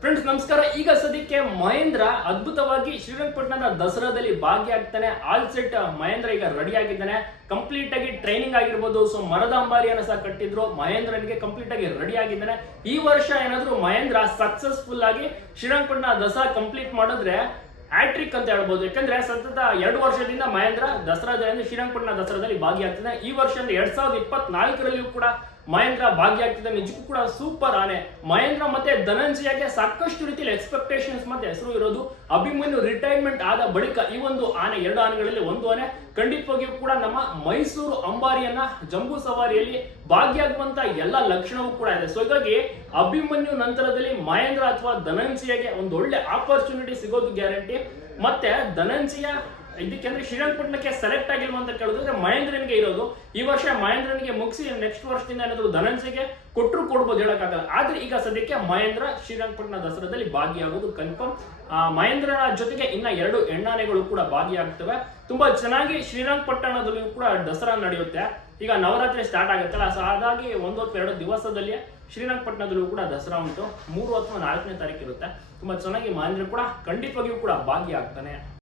Friends ನಮಸ್ಕಾರ. ಈಗ ಸದ್ಯಕ್ಕೆ ಮಹೇಂದ್ರ ಅದ್ಭುತವಾಗಿ ಶ್ರೀರಂಗಪಟ್ಟಣದ ದಸರಾದಲ್ಲಿ ಭಾಗಿಯಾಗ್ತಾನೆ. ಆಲ್ ಸೆಟ್ ಮಹೇಂದ್ರ ಈಗ ರೆಡಿ ಆಗಿದ್ದಾನೆ. ಕಂಪ್ಲೀಟ್ ಆಗಿ ಟ್ರೈನಿಂಗ್ ಆಗಿರ್ಬೋದು. ಸೊ ಮರದ ಅಂಬಾರಿಯನ್ನು ಸಹ ಕಟ್ಟಿದ್ರು. ಮಹೇಂದ್ರನಿಗೆ ಕಂಪ್ಲೀಟ್ ಆಗಿ ರೆಡಿ ಆಗಿದ್ದಾನೆ. ಈ ವರ್ಷ ಏನಾದ್ರು ಮಹೇಂದ್ರ ಸಕ್ಸಸ್ಫುಲ್ ಆಗಿ ಶ್ರೀರಂಗಪಟ್ಟಣ ದಸರಾ ಕಂಪ್ಲೀಟ್ ಮಾಡಿದ್ರೆ ಹ್ಯಾಟ್ರಿಕ್ ಅಂತ ಹೇಳ್ಬೋದು. ಯಾಕಂದ್ರೆ ಸತತ ಎರಡು ವರ್ಷದಿಂದ ಮಹೇಂದ್ರ ದಸರಾದಲ್ಲಿ ಶ್ರೀರಂಗಪಟ್ಟಣ ದಸರಾದಲ್ಲಿ ಭಾಗಿಯಾಗ್ತಾನೆ. ಈ ವರ್ಷ ಎರಡ್ ಸಾವಿರದ ಇಪ್ಪತ್ನಾಲ್ಕರಲ್ಲಿಯೂ ಕೂಡ ಮಹೇಂದ್ರ ಭಾಗಿಯಾಗ್ತಿದೆ ನಿಜಕ್ಕೂ ಕೂಡ ಸೂಪರ್ ಆನೆ. ಮಹೇಂದ್ರ ಮತ್ತೆ ಧನಂಜಯಗೆ ಸಾಕಷ್ಟು ರೀತಿಯಲ್ಲಿ ಎಕ್ಸ್ಪೆಕ್ಟೇಷನ್ಸ್ ಮತ್ತೆ ಹೆಸರು ಇರೋದು. ಅಭಿಮನ್ಯು ರಿಟೈರ್ಮೆಂಟ್ ಆದ ಬಳಿಕ ಈ ಒಂದು ಆನೆ, ಎರಡು ಆನೆಗಳಲ್ಲಿ ಒಂದು ಆನೆ. ಖಂಡಿತವಾಗಿಯೂ ಕೂಡ ನಮ್ಮ ಮೈಸೂರು ಅಂಬಾರಿಯನ್ನ ಜಂಬೂ ಸವಾರಿಯಲ್ಲಿ ಭಾಗಿಯಾಗುವಂತ ಎಲ್ಲ ಲಕ್ಷಣವೂ ಕೂಡ ಇದೆ. ಸೊ ಹೀಗಾಗಿ ಅಭಿಮನ್ಯು ನಂತರದಲ್ಲಿ ಮಹೇಂದ್ರ ಅಥವಾ ಧನಂಜಯಗೆ ಒಂದು ಒಳ್ಳೆ ಆಪರ್ಚುನಿಟಿ ಸಿಗೋದು ಗ್ಯಾರಂಟಿ ಮತ್ತೆ ಧನಂಜಯ ಇದಕ್ಕೆ ಅಂದ್ರೆ ಶ್ರೀರಂಗಪಟ್ಟಣಕ್ಕೆ ಸೆಲೆಕ್ಟ್ ಆಗಿಲ್ವ ಅಂತ ಕೇಳಿದ್ರೆ ಮಹೇಂದ್ರನ್ಗೆ ಇರೋದು. ಈ ವರ್ಷ ಮಹೇಂದ್ರನ್ಗೆ ಮುಗಿಸಿ ನೆಕ್ಸ್ಟ್ ವರ್ಷದಿಂದ ಏನಾದರೂ ಧನಂಜಯಗೆ ಕೊಟ್ಟರು ಕೊಡ್ಬೋದು ಹೇಳೋಕ್ಕಾಗಲ್ಲ. ಆದ್ರೆ ಈಗ ಸದ್ಯಕ್ಕೆ ಮಹೇಂದ್ರ ಶ್ರೀರಂಗಪಟ್ಟಣ ದಸರಾದಲ್ಲಿ ಭಾಗಿಯಾಗೋದು ಕನ್ಫರ್ಮ್ ಮಹೇಂದ್ರನ ಜೊತೆಗೆ ಇನ್ನ ಎರಡು ಎಣ್ಣಾನೆಗಳು ಕೂಡ ಭಾಗಿಯಾಗ್ತವೆ. ತುಂಬಾ ಚೆನ್ನಾಗಿ ಶ್ರೀರಂಗಪಟ್ಟಣದಲ್ಲೂ ಕೂಡ ದಸರಾ ನಡೆಯುತ್ತೆ. ಈಗ ನವರಾತ್ರಿ ಸ್ಟಾರ್ಟ್ ಆಗುತ್ತಲ್ಲ ಸೊ ಹಾಗಾಗಿ ಒಂದು ಅಥವಾ ಎರಡು ದಿವಸದಲ್ಲಿ ಶ್ರೀರಂಗಪಟ್ಟಣದಲ್ಲೂ ಕೂಡ ದಸರಾ ಉಂಟು. ಮೂರು ಅಥವಾ ನಾಲ್ಕನೇ ತಾರೀಕು ಇರುತ್ತೆ. ತುಂಬಾ ಚೆನ್ನಾಗಿ ಮಹೇಂದ್ರ ಕೂಡ ಖಂಡಿತವಾಗಿಯೂ ಕೂಡ ಭಾಗಿಯಾಗ್ತಾನೆ.